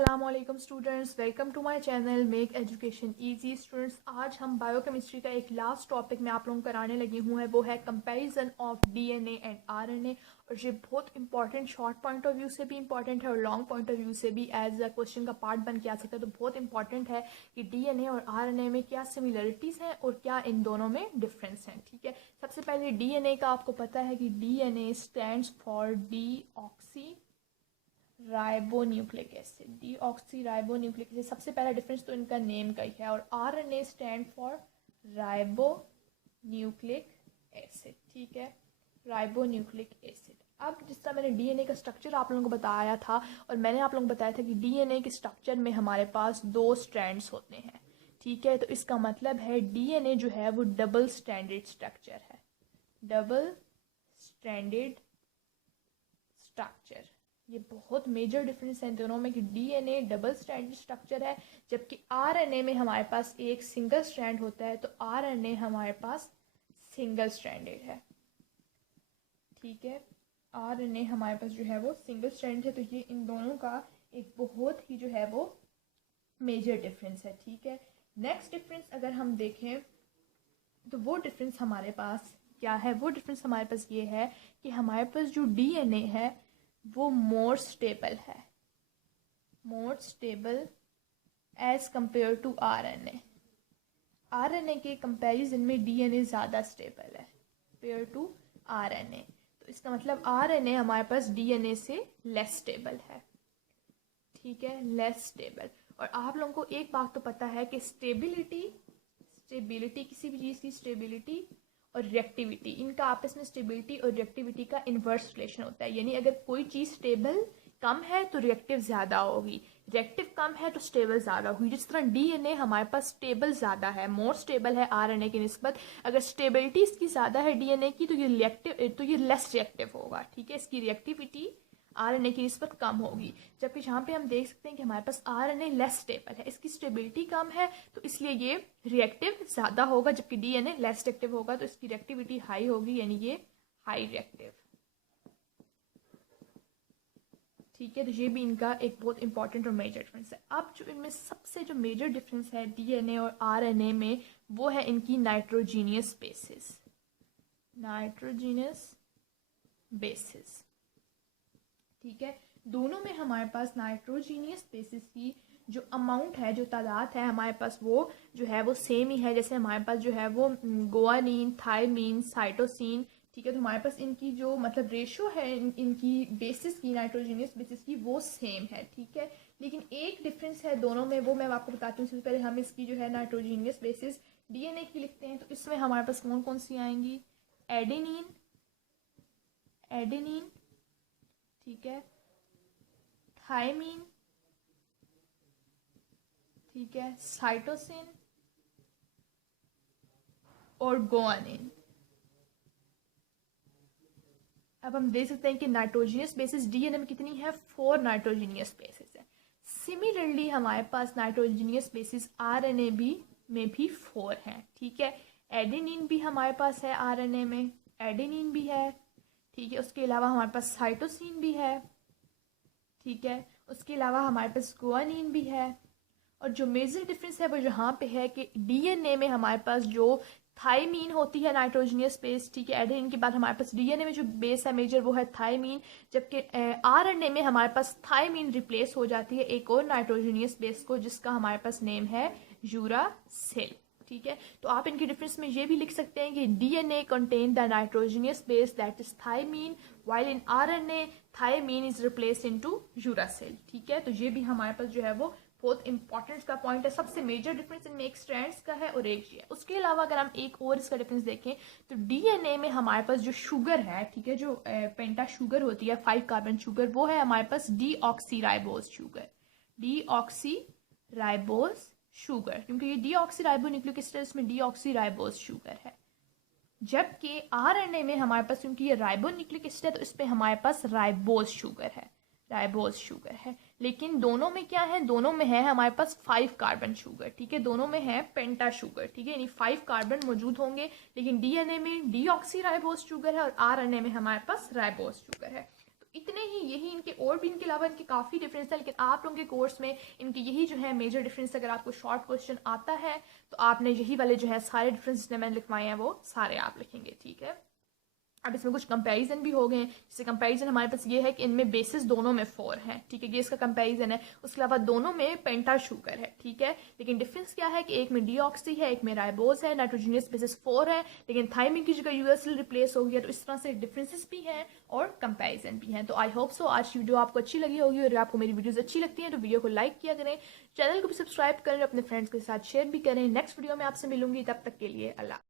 अस्सलाम वालेकुम students, welcome to my channel make education easy. Students, आज हम बायोकेमिस्ट्री का एक लास्ट टॉपिक मैं आप लोगों को कराने लगी हूँ है वो है comparison of DNA and RNA. और ये बहुत important, short point of view से भी इंपॉर्टेंट है और लॉन्ग पॉइंट ऑफ व्यू से भी एज अ क्वेश्चन का पार्ट बन के आ सकता है। तो बहुत इंपॉर्टेंट है कि डीएनए और आरएनए में क्या सिमिलरिटीज़ हैं और क्या इन दोनों में डिफरेंस हैं। ठीक है, सबसे पहले डीएनए का आपको पता है कि DNA stands for deoxy ribonucleic acid. Deoxy ribonucleic acid, सबसे पहला डिफरेंस तो इनका नेम का ही है। और RNA stand for ribonucleic acid. ठीक है, राइबोन्यूक्लिक एसिड। अब जिस तरह मैंने डीएनए का स्ट्रक्चर आप लोगों को बताया था और मैंने आप लोगों को बताया था कि डीएनए के स्ट्रक्चर में हमारे पास 2 स्ट्रैंड्स होते हैं। ठीक है, तो इसका मतलब है डीएनए जो है वो डबल स्टैंडर्ड स्ट्रक्चर है। डबल स्टैंडर्ड स्ट्रक्चर, ये बहुत मेजर डिफरेंस है दोनों में कि डीएनए डबल स्ट्रैंड स्ट्रक्चर है जबकि आरएनए में हमारे पास एक सिंगल स्ट्रैंड होता है। तो आरएनए हमारे पास सिंगल स्ट्रैंडेड है। ठीक है, आरएनए हमारे पास जो है वो सिंगल स्ट्रैंड है। तो ये इन दोनों का एक बहुत ही जो है वो मेजर डिफरेंस है। ठीक है, नेक्स्ट डिफरेंस अगर हम देखें तो वो डिफरेंस हमारे पास क्या है? वो डिफरेंस हमारे पास ये है कि हमारे पास जो डीएनए है वो मोर स्टेबल है, more stable as compare to RNA. RNA के कंपैरिजन में डीएनए ज़्यादा स्टेबल है कंपेयर टू आरएनए। तो इसका मतलब आरएनए हमारे पास डीएनए से लेस स्टेबल है। ठीक है, लेस स्टेबल। और आप लोगों को एक बात तो पता है कि स्टेबिलिटी किसी भी चीज़ की स्टेबिलिटी और रिएक्टिविटी, इनका आपस में स्टेबिलिटी और रिएक्टिविटी का इन्वर्स रिलेशन होता है। यानी अगर कोई चीज़ स्टेबल कम है तो रिएक्टिव ज़्यादा होगी, रिएक्टिव कम है तो स्टेबल ज़्यादा होगी। जिस तरह डीएनए हमारे पास स्टेबल ज़्यादा है, मोर स्टेबल है आरएनए की निस्बत। अगर स्टेबिलिटी इसकी ज़्यादा है डीएनए की तो ये रिएक्टिव, तो ये लेस रिएक्टिव होगा। ठीक है, इसकी रिएक्टिविटी आरएनए की निस्बत कम होगी। जबकि जहाँ पे हम देख सकते हैं कि हमारे पास आरएनए लेस स्टेबल है, इसकी स्टेबिलिटी कम है तो इसलिए ये रिएक्टिव ज़्यादा होगा, जबकि डीएनए लेस रिएक्टिव होगा तो इसकी रिएक्टिविटी हाई होगी, यानी ये हाई रिएक्टिव। ठीक है, तो ये भी इनका एक बहुत इंपॉर्टेंट और मेजर डिफरेंस है। अब जो इनमें सबसे जो मेजर डिफरेंस है डीएनए और आरएनए में वो है इनकी नाइट्रोजीनियस बेसिस। Nitrogenous basis. ठीक है, दोनों में हमारे पास नाइट्रोजीनियस बेसिस की जो अमाउंट है, जो तादाद है हमारे पास वो जो है वो सेम ही है। जैसे हमारे पास जो है वो गुआनिन, थायमीन, साइटोसिन। ठीक है, तो हमारे पास इनकी जो मतलब रेशो है इनकी बेसिस की, नाइट्रोजीनियस बेसिस की, वो सेम है। ठीक है, लेकिन एक डिफरेंस है दोनों में, वो मैं आपको बताती हूँ। सबसे पहले हम इसकी जो है नाइट्रोजीनियस बेसिस डीएनए की लिखते हैं। तो इसमें हमारे पास कौन कौन सी आएंगी? एडेनिन, एडेनिन, ठीक है, थायमीन, ठीक है, साइटोसिन और गुआनिन। अब हम देख सकते हैं कि नाइट्रोजीनियस बेसिस डीएनए में कितनी है? 4 नाइट्रोजीनियस बेसिस है। सिमिलरली हमारे पास नाइट्रोजीनियस बेसिस आरएनए में भी 4 हैं। ठीक है, एडेनिन भी हमारे पास है आरएनए में, एडेनिन भी है। ठीक है, उसके अलावा हमारे पास साइटोसिन भी है। ठीक है, उसके अलावा हमारे पास गुआनिन भी है। और जो मेजर डिफरेंस है वो यहाँ पे है कि डीएनए में हमारे पास जो थायमीन होती है नाइट्रोजीनियस बेस, ठीक है, एडेनिन के बाद हमारे पास डीएनए में जो बेस है मेजर वो है थायमीन। जबकि आरएनए में हमारे पास थायमीन रिप्लेस हो जाती है एक और नाइट्रोजीनियस बेस को, जिसका हमारे पास नेम है यूरासिल। ठीक है, तो आप इनके डिफरेंस में ये भी लिख सकते हैं कि DNA contain the nitrogenous base that is thymine, while in RNA thymine is replaced into uracil. ठीक है, तो ये भी हमारे पास जो है वो बहुत इंपॉर्टेंट का पॉइंट है। सबसे मेजर डिफरेंस इनमें एक स्ट्रैंड्स का है और एक ये है। उसके अलावा अगर हम एक और इसका डिफरेंस देखें तो डीएनए में हमारे पास जो शुगर है, ठीक है, जो पेंटा शुगर होती है 5 कार्बन शुगर, वो है हमारे पास डीऑक्सीराइबोज शुगर। डीऑक्सीराइबोज शुगर, क्योंकि ये डीऑक्सीराइबोन्यूक्लिक एसिड है, इसमें डीऑक्सीराइबोज शुगर है। जबकि आरएनए में हमारे पास क्योंकि ये राइबोन्यूक्लिक एसिड है तो इस पर हमारे पास राइबोज शुगर है, राइबोज शुगर है। लेकिन दोनों में क्या है? दोनों में है हमारे पास 5 कार्बन शुगर। ठीक है, दोनों में है पेंटा शुगर। ठीक है, यानी 5 कार्बन मौजूद होंगे, लेकिन डीएनए में डीऑक्सीराइबोज शुगर है और आरएनए में हमारे पास राइबोज शुगर है। तो इतने ही, यही इनके, और भी इनके अलावा इनके काफ़ी डिफरेंस है, लेकिन आप लोगों के कोर्स में इनके यही जो है मेजर डिफरेंस। अगर आपको शॉर्ट क्वेश्चन आता है तो आपने यही वाले जो है सारे डिफरेंस जितने मैंने लिखवाए हैं वो सारे आप लिखेंगे, ठीक है। अब इसमें कुछ कंपैरिजन भी हो गए हैं। जैसे कंपैरिजन हमारे पास ये है कि इनमें बेसिस दोनों में 4 है, ठीक है, ये इसका कंपैरिजन है। उसके अलावा दोनों में पेंटा शुगर है, ठीक है, लेकिन डिफरेंस क्या है कि एक में डीऑक्सी है, एक में राइबोज है। नाइट्रोजनियस बेसिस 4 है, लेकिन थायमिन की जगह यूएसएल रिप्लेस हो गया। तो इस तरह से डिफरेंसेस भी हैं और कंपेरिजन भी हैं। तो आई होप सो आज की वीडियो आपको अच्छी लगी होगी, और अगर आपको मेरी वीडियोज़ अच्छी लगती हैं तो वीडियो को लाइक किया करें, चैनल को भी सब्सक्राइब करें, अपने फ्रेंड्स के साथ शेयर भी करें। नेक्स्ट वीडियो में आपसे मिलूंगी, तब तक के लिए अल्लाह।